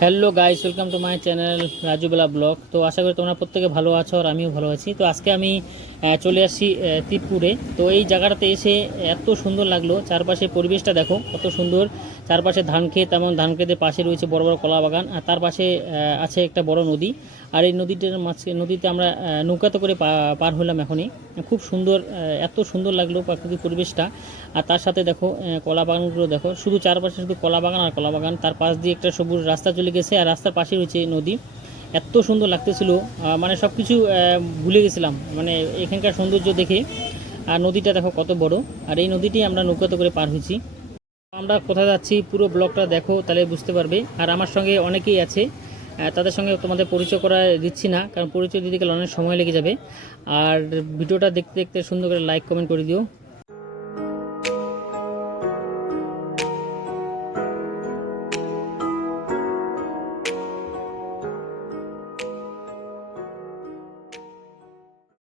Hello guys welcome to my channel Rajubela vlog তো আশা করি তোমরা প্রত্যেকে ভালো আছো আর আমিও ভালো আছি। তো আজকে আমি চলে আসছি ত্রিপুরে। তো এই জায়গাটাতে এসে এত সুন্দর লাগল। চারপাশে পরিবেশটা দেখো, কত সুন্দর। চারপাশে ধান ক্ষেত, তেমন ধান ক্ষেতের পাশে রয়েছে বড় বড় কলা বাগান। আর তার পাশে আছে একটা বড় নদী। আর এই নদীটার মাঝে নদীতে আমরা নৌকাতে করে পার হলাম এখনই। খুব সুন্দর এত সুন্দর লাগল প্রাকৃতিক পরিবেশটা। আর তার সাথে দেখো কলা বাগানগুলো দেখো। শুধু চারপাশে শুধু কলা বাগান আর কলা বাগান। তার পাশ দিয়ে একটা সবুজ রাস্তা চলে গেছে আর রাস্তার পাশে রয়েছে নদী। এত সুন্দর লাগতেছিল। মানে সব কিছু ভুলে গেছিলাম। মানে এখানকার সৌন্দর্য দেখে। আর নদীটা দেখো কত বড়। আর এই নদীটি আমরা নৌকাতে করে পার হয়েছি। আমরা কোথায় যাচ্ছি পুরো ব্লগটা দেখো, তাহলে বুঝতে পারবে। আর আমার সঙ্গে অনেকেই আছে। তাদের সঙ্গে তোমাদের পরিচয় করা দিচ্ছি না, কারণ পরিচয় দিতে গেলে অনেক সময় লেগে যাবে। আর ভিডিওটা দেখতে দেখতে সুন্দর করে লাইক কমেন্ট করে দিও।